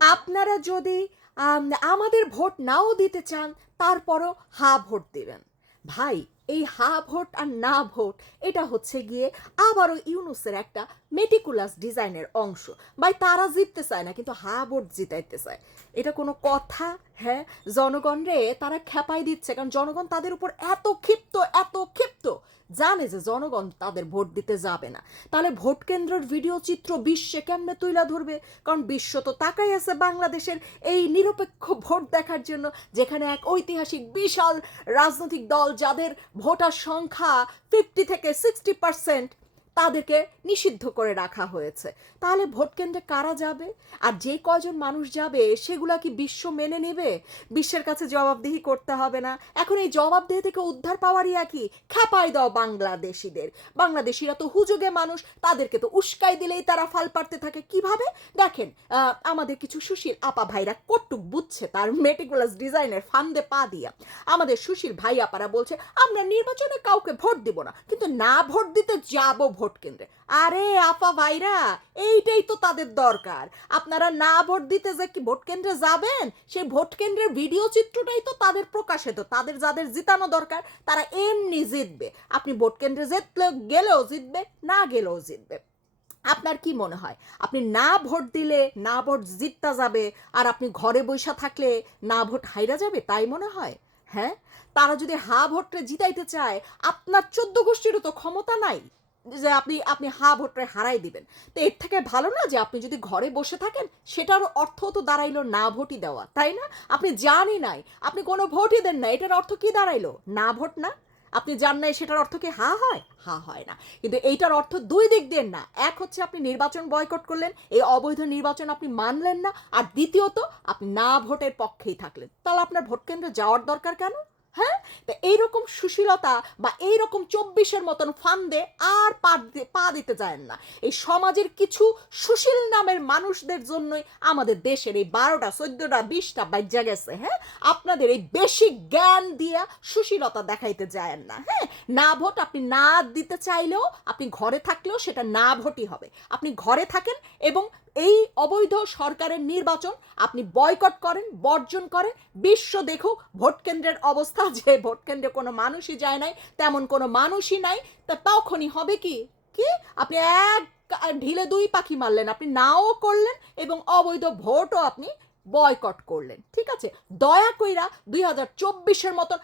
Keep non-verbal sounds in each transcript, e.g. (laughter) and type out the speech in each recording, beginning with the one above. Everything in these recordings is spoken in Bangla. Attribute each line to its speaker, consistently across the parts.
Speaker 1: আপনারা যদি আমাদের ভোট নাও দিতে চান, তারপরও হা ভোট দেবেন। ভাই, এই হা ভোট আর না ভোট, এটা হচ্ছে গিয়ে আবারও ইউনুসের একটা মেটিকুলাস ডিজাইনের অংশ। ভাই, তারা জিততে চায় না, কিন্তু হা ভোট জিতাইতে চায়। এটা কোনো কথা হ্যাঁ? জনগণ রে তারা খেপাই দিচ্ছে, কারণ জনগণ তাদের উপর এত ক্ষিপ্ত এত ক্ষিপ্ত জানে যে জনগণ তাদের ভোট দিতে যাবে না। তাহলে ভোট কেন্দ্রের ভিডিও চিত্র বিশ্বে কেমনে তুলে ধরবে? কারণ বিশ্ব তো তাকাই আছে বাংলাদেশের এই নিরপেক্ষ ভোট দেখার জন্য, যেখানে এক ঐতিহাসিক বিশাল রাজনৈতিক দল যাদের ভোটার সংখ্যা ফিফটি থেকে সিক্সটি পার্সেন্ট তাদেরকে নিষিদ্ধ করে রাখা হয়েছে। তাহলে ভোট কেন্দ্রে কারা যাবে? আর যে কয়জন মানুষ যাবে, সেগুলা কি বিশ্ব মেনে নেবে? বিশ্বের কাছে জবাবদিহি করতে হবে না। এখন এই জবাবদিহি থেকে উদ্ধার পাওয়ারই একই। খেপাই দাও বাংলাদেশিদের। বাংলাদেশিরা তো হুজুগে মানুষ, তাদেরকে তো উস্কাই দিলেই তারা ফাল পারতে থাকে। কীভাবে? দেখেন আমাদের কিছু সুশীল আপা ভাইরা কটুক বুঝছে তার মেটিকুলাস ডিজাইনের ফান্দে পা দিয়া। আমাদের সুশীল ভাই আপারা বলছে, আমরা নির্বাচনে কাউকে ভোট দিব না, কিন্তু না ভোট দিতে যাব ভোট কেন্দ্রে। আরে আপা ভাইরা, এইটাই তো তাদের দরকার। আপনারা না ভোট দিতে যে কি ভোট কেন্দ্রে যাবেন, সেই ভোট কেন্দ্রের ভিডিও চিত্রটাই তো তাদের প্রকাশিত। তাদের যাদের জিতানো দরকার, তারা এমনি জিতবে। আপনি ভোট কেন্দ্রে জিতলে গেলেও জিতবে, না গেলেও জিতবে। আপনার কি মনে হয়? আপনি না ভোট দিলে না ভোট জিততা যাবে, আর আপনি ঘরে বৈশা থাকলে না ভোট হাইরা যাবে, তাই মনে হয়? হ্যাঁ? তারা যদি হা ভোটে জিতাইতে চায়, আপনার চোদ্দ গোষ্ঠীরও তো ক্ষমতা নাই। যে আপনি আপনি হা ভোটে হারাই দিবেন। তো এর থেকে ভালো না যে আপনি যদি ঘরে বসে থাকেন, সেটার অর্থ তো দাঁড়াইলো না ভোটই দেওয়া, তাই না? আপনি জানি নাই, আপনি কোনো ভোটই দেন না এটার অর্থ কি দাঁড়াইলো? না ভোট না? আপনি জান নাই সেটার অর্থ কি হা হয়? হা হয় না। কিন্তু এইটার অর্থ দুই দিক দিয়ে না। এক হচ্ছে আপনি নির্বাচন বয়কট করলেন, এই অবৈধ নির্বাচন আপনি মানলেন না। আর দ্বিতীয়ত, আপনি না ভোটের পক্ষেই থাকলেন। তাহলে আপনার ভোট কেন্দ্রে যাওয়ার দরকার কেন? হ্যাঁ? তো এইরকম সুশীলতা বা এইরকম চব্বিশের মতন ফান্দে আর পা দিতে যায় না। এই সমাজের কিছু সুশীল নামের মানুষদের জন্যই আমাদের দেশের এই বারোটা, চোদ্দটা, বিশটা বাজ্যা গেছে হ্যাঁ? আপনাদের এই বেশি জ্ঞান দিয়া সুশীলতা দেখাইতে যায় না হ্যাঁ? না ভোট আপনি না দিতে চাইলেও, আপনি ঘরে থাকলেও সেটা না ভোটই হবে। আপনি ঘরে থাকেন এবং এই অবৈধ সরকারের নির্বাচন, আপনি বয়কট করেন, বর্জন করেন, বিশ্ব দেখুক, ভোট কেন্দ্রের অবস্থা, (laughs) যে ভোট কেন্দ্রে কোনো মানুষই যায় নাই, তেমন কোনো মানুষই নাই, তা তখনই হবে কি? কি? আপনি এক ঢিলে দুই পাখি মারলেন, আপনি নাও করলেন এবং অবৈধ ভোটও আপনি বয়কট করলেন, ঠিক আছে? দয়া কইরা দুই হাজার চব্বিশের মতন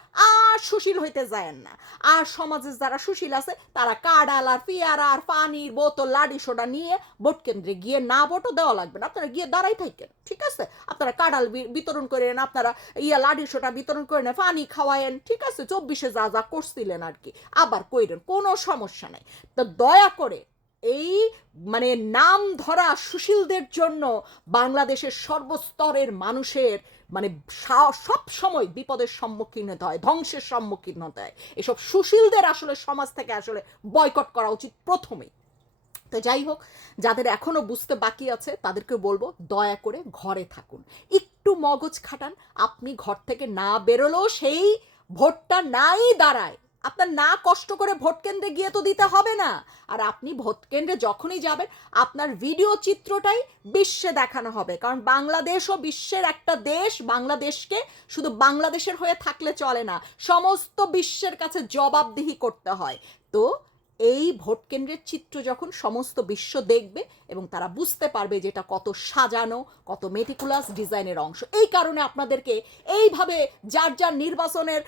Speaker 1: আর সুশীল হইতে যায়েন না। আর সমাজের যারা সুশীল আছে, তারা কাডাল আর পেয়ারা আর পানির বোতল, লাডি সোডা নিয়ে ভোট কেন্দ্রে গিয়ে না ভোটও দেওয়া লাগবে না। আপনারা গিয়ে দাঁড়াই থাকেন, ঠিক আছে? আপনারা কাডাল বিতরণ করেন, আপনারা ইয়া লাডি সোডা বিতরণ করেন, পানি খাওয়ায়েন, ঠিক আছে? চব্বিশে যা যা করছিলেন আর কি, আবার কইরেন, কোনো সমস্যা নাই। তো দয়া করে এই মানে নাম ধরা সুশীলদের জন্য বাংলাদেশের সর্বস্তরের মানুষের মানে সব সময় বিপদের সম্মুখীন হতে হয়, ধ্বংসের সম্মুখীন হতে হয়। এসব সুশীলদের আসলে সমাজ থেকে আসলে বয়কট করা উচিত প্রথমেই তো যাই হোক, যাদের এখনও বুঝতে বাকি আছে, তাদেরকে বলব দয়া করে ঘরে থাকুন। একটু মগজ খাটান, আপনি ঘর থেকে না বেরোলেও সেই ভোটটা নাই দাঁড়ায়। আপনার না কষ্ট করে ভোট কেন্দ্রে গিয়ে তো দিতে হবে না। আর আপনি ভোট কেন্দ্রে যখনই যাবেন, আপনার ভিডিও চিত্রটাই বিশ্বে দেখানো হবে। কারণ বাংলাদেশও বিশ্বের একটা দেশ, বাংলাদেশকে শুধু বাংলাদেশের হয়ে থাকলে চলে না, সমস্ত বিশ্বের কাছে জবাবদিহি করতে হয়। তো এই ভোট কেন্দ্রের চিত্র যখন সমস্ত বিশ্ব দেখবে এবং তারা বুঝতে পারবে যে এটা কত সাজানো, কত মেটিকুলাস ডিজাইনের অংশ। এই কারণে আপনাদেরকে এইভাবে যার যার নির্বাচনের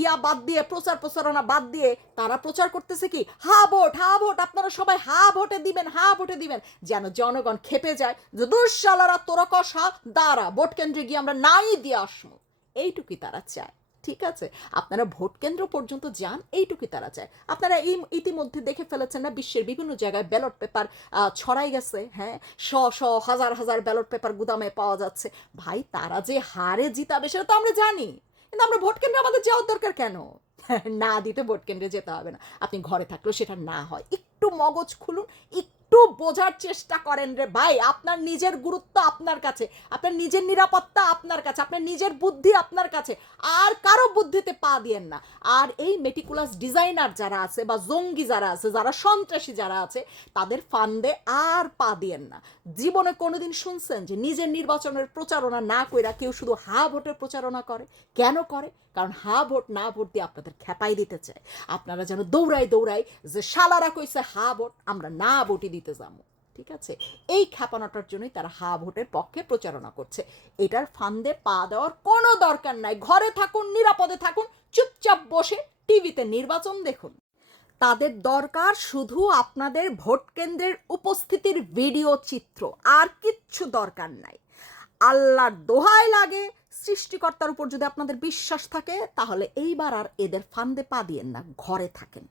Speaker 1: ইয়া বাদ দিয়ে, প্রচার প্রচারণা বাদ দিয়ে তারা প্রচার করতেছে কি? হা ভোট হা ভোট, আপনারা সবাই হা ভোটে দিবেন, হা ভোটে দিবেন। যেন জনগণ খেপে যায়, যে দুঃশালারা তোরা কষা দাঁড়া, ভোট কেন্দ্রে গিয়ে আমরা নাই দিয়ে আসব। এইটুকুই তারা চায়। ঠিক আছে? আপনারা ভোট কেন্দ্র পর্যন্ত যান, এইটুকুই তারা চায়। আপনারা এই ইতিমধ্যে দেখে ফেলেছেন না, বিশ্বের বিভিন্ন জায়গায় ব্যালট পেপার ছড়াই গেছে হ্যাঁ? শ শ, হাজার হাজার ব্যালট পেপার গুদামে পাওয়া যাচ্ছে। ভাই, তারা যে হারে জিতাবে সেটা তো আমরা জানি। কিন্তু আমরা ভোট কেন্দ্রে আমাদের যাওয়ার দরকার কেন? (laughs) না দিতে ভোট কেন্দ্রে যেতে হবে না। আপনি ঘরে থাকলেও সেটা না হয়। একটু মগজ খুলুন একটু একটু বোঝার চেষ্টা করেন রে ভাই। আপনার নিজের গুরুত্ব আপনার কাছে, আপনার নিজের নিরাপত্তা আপনার কাছে, আপনার নিজের বুদ্ধি আপনার কাছে। আর কারও বুদ্ধিতে পা দিয়েন না। আর এই মেটিকুলাস ডিজাইনার যারা আছে বা জঙ্গি যারা আছে, যারা সন্ত্রাসী যারা আছে, তাদের ফান্দে আর পা দিয়েন না। জীবনে কোনোদিন শুনছেন যে নিজের নির্বাচনের প্রচারণা না কইরা কেউ শুধু হা ভোটের প্রচারণা করে? কেন করে? কারণ হা ভোট না ভোট দিয়ে আপনাদের খেপাই দিতে চায়। আপনারা যেন দৌড়াই দৌড়াই যে শালারা কইছে হা ভোট, আমরা না ভোটই দিতে যাব। ঠিক আছে? এই খেপানোটার জন্যই তারা হা ভোটের পক্ষে প্রচারণা করছে। এটার ফান্দে পা দেওয়ার কোনো দরকার নাই। ঘরে থাকুন, নিরাপদে থাকুন, চুপচাপ বসে টিভিতে নির্বাচন দেখুন। তাদের দরকার শুধু আপনাদের ভোট কেন্দ্রের উপস্থিতির ভিডিও চিত্র। আর কিচ্ছু দরকার নাই। আল্লাহর দোহাই লাগে। সৃষ্টিকর্তার উপর যদি আপনাদের বিশ্বাস থাকে, তাহলে এইবার আর এদের ফান্দে পা দিয়েন না, ঘরে থাকেন।